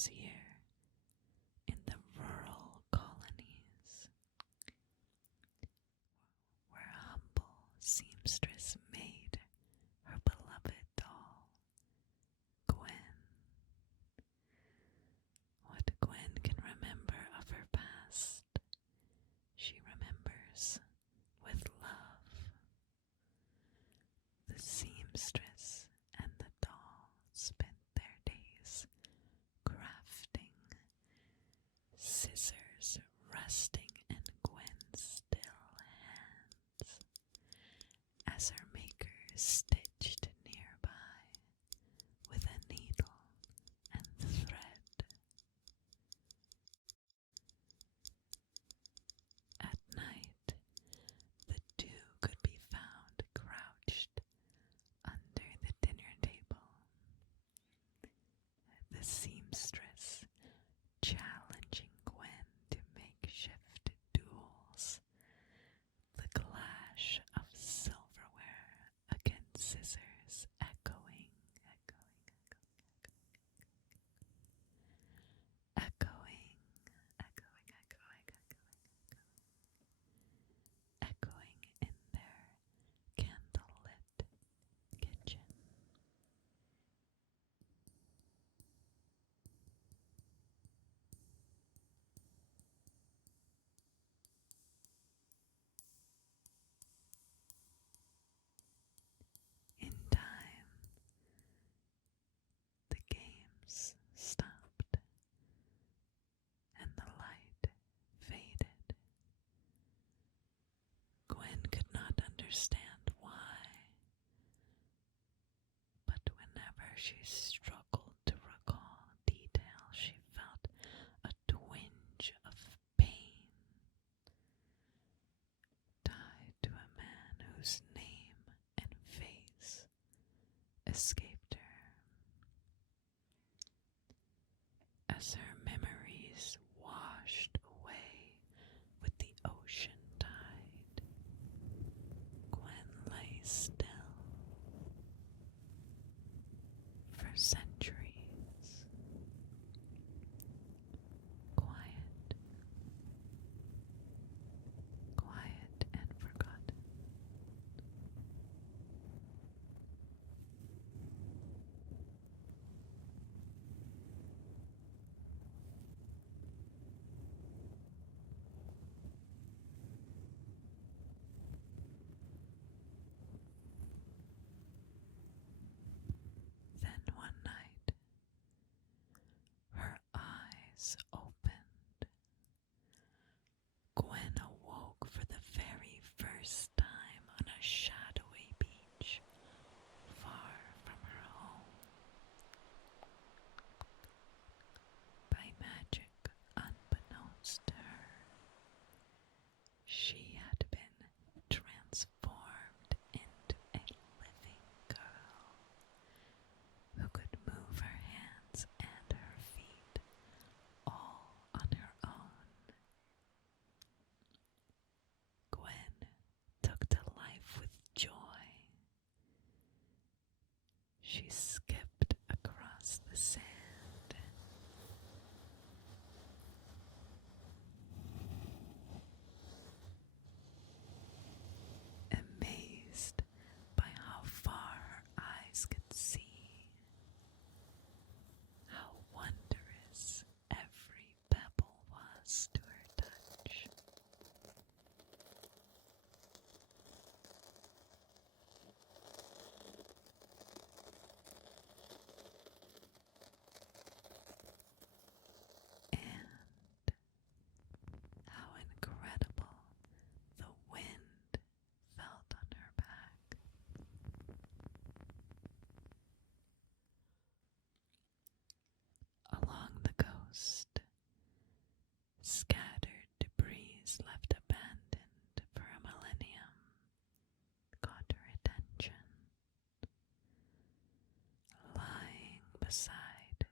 years here in the rural colonies, where a humble seamstress made her beloved doll, Gwen. What Gwen can remember of her past, she remembers with love. The seamstress and the doll spent their days crafting, scissors resting in Gwen's still hands as her maker stitched nearby with a needle and thread. At night, the two could be found crouched under the dinner table, the seamstress challenging Gwen to makeshift duels, the clash of silverware against scissors echoing, echoing in their candlelit kitchen. In time, the games stopped and the light faded. Gwen could not understand why, but whenever she struggled to recall details, she felt a twinge of pain tied to a man whose name and face escaped her. As her memories washed away with the ocean tide, Gwen lay still for centuries, quiet, quiet and forgotten. Then one night, her eyes opened. Gwen awoke for the very first time on a shadowy beach far from her home. By magic unbeknownst to her, she had been transformed into a living girl who could move her hands and her feet all on her own. Gwen took to life with joy. She skipped across the sand, amazed by how far her eyes could see, how wondrous every pebble was to her touch. And how incredible the wind felt on her back. Along the coast, scattered debris left abandoned for a millennium caught her attention. Lying beside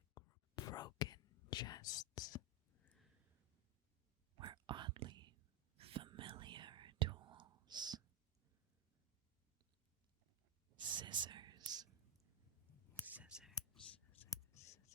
broken chests were oddly familiar tools. Scissors, scissors, scissors, scissors.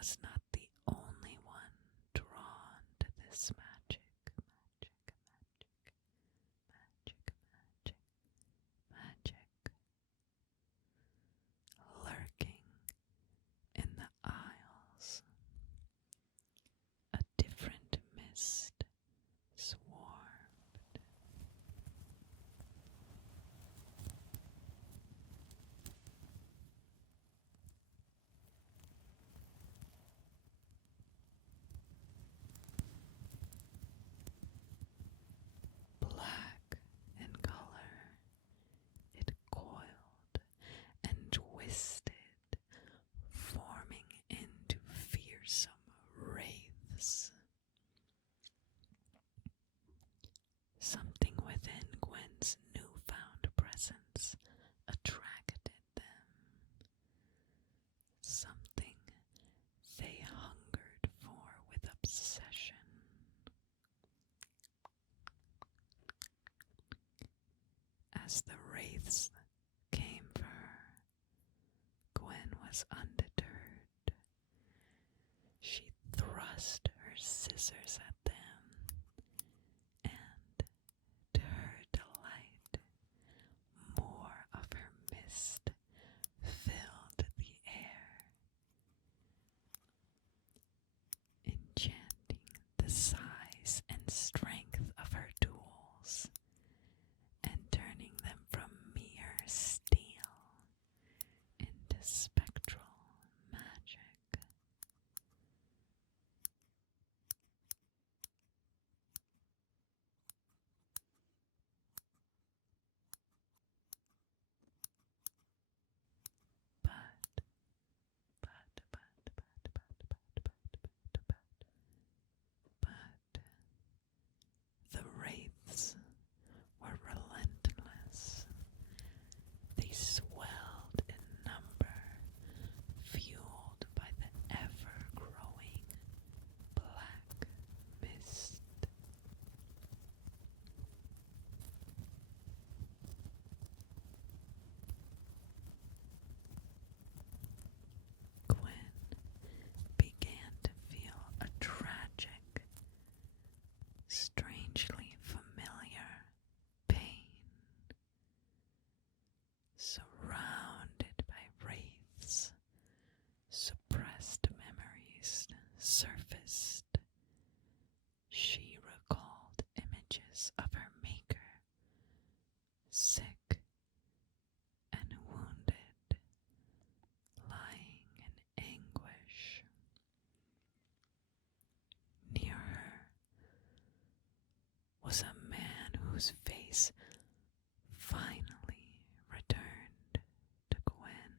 was not the only one drawn to this magic, lurking in the aisles. A different mist swarmed. Black in color, it coiled and twisted, forming into fearsome wraiths. Something within Gwen's newfound presence attracted them. Something they hungered for with obsession. As the wraiths came for her, Gwen was undeterred. She thrust her scissors at them, and, to her delight, more of her mist filled the air, enchanting the size and strength of her tools, and turning them from mere steel into spectral magic. But, the wraiths were relentless. They swelled in number, fueled by the ever-growing black mist. Gwen began to feel a tragic, strangely familiar pain. Surrounded by wraiths, suppressed memories surfaced. She recalled images of her maker, sick and wounded, lying in anguish. Near her was a man whose face finally returned to Gwen.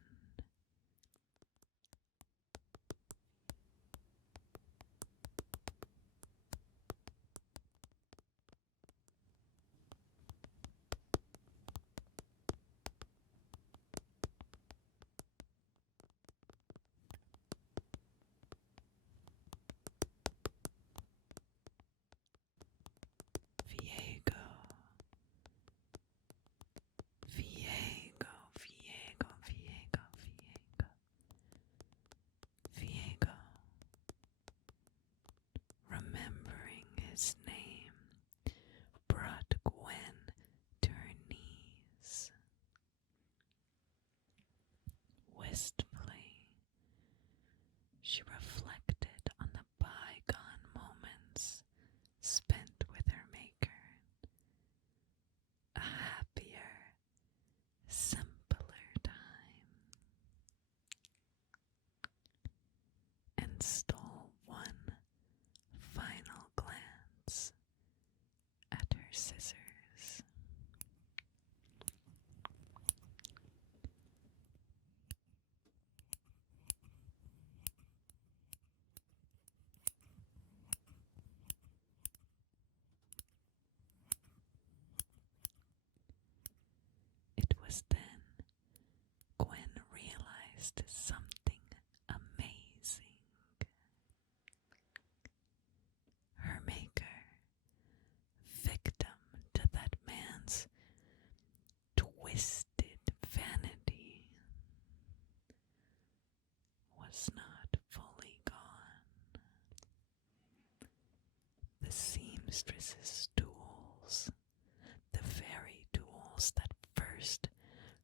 angels that first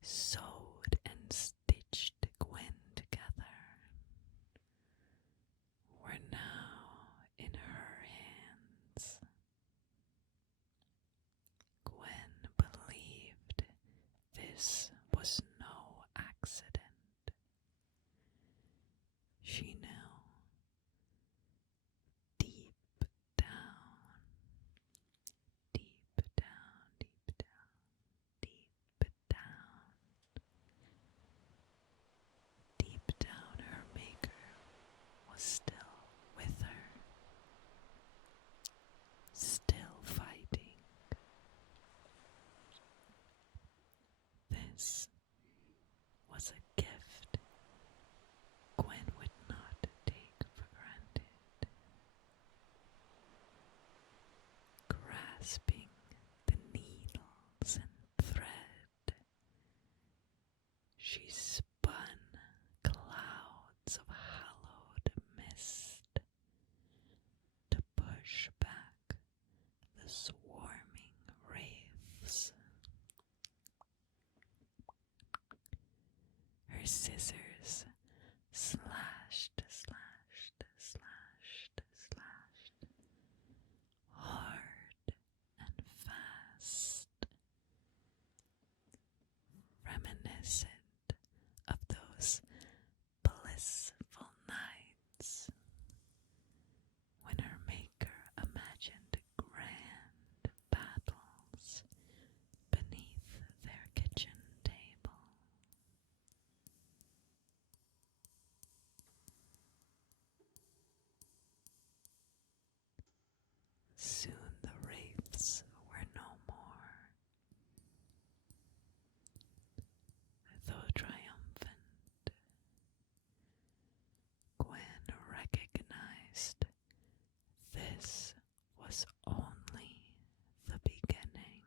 sewed and stitched Gwen together were now in her hands. Gwen believed this was no accident. She knew deep down, deep down, deep down, deep down, deep down her maker was still with her, still fighting. This was a gift Gwen would not take for granted. Grasping the needles and thread, she spun clouds of hallowed mist to push back the swarming wraiths. Her scissors slashed, slashed, slashed, slashed, hard and fast, reminiscent of those blissful nights when her maker imagined grand battles beneath their kitchen table. Soon the wraiths were no more, though triumphant. Gwen recognized this was only the beginning.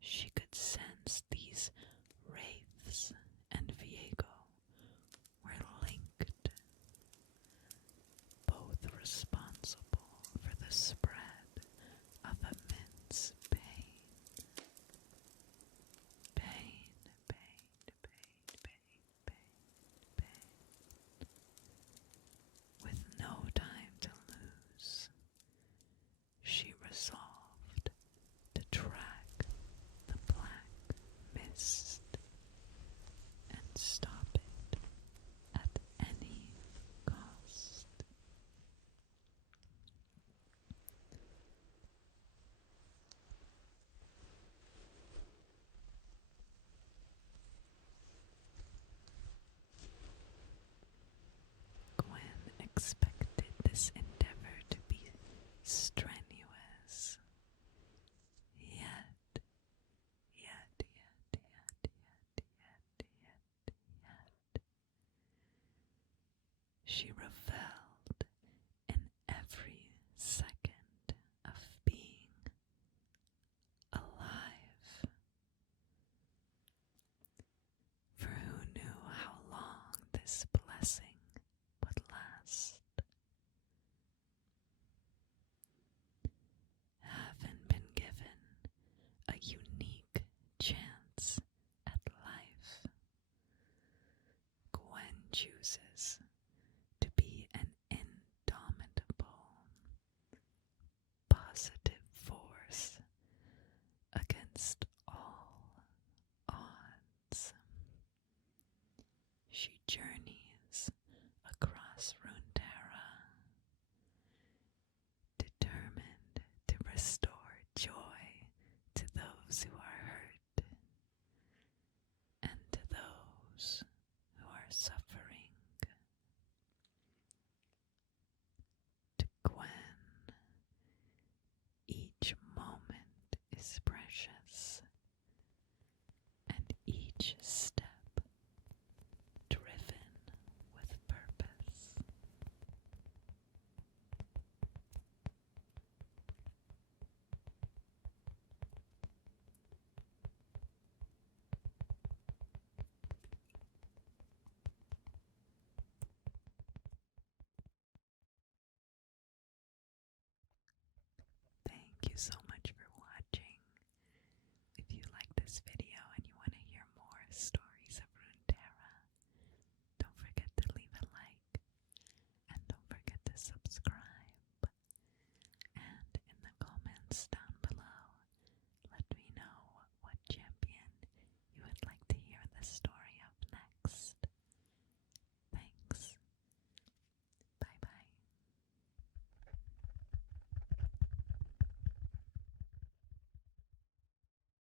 She could sense these wraiths and Viego were linked, both responsible for the spread of immense pain. Pain, pain, pain, pain, pain, pain. With no time to lose, she resolved to track the black mist and stop it at any cost. Gwen expected this endeavor to be strenuous, yet, she reveled in every second of being alive. For who knew how long this blessing would last? Having been given a unique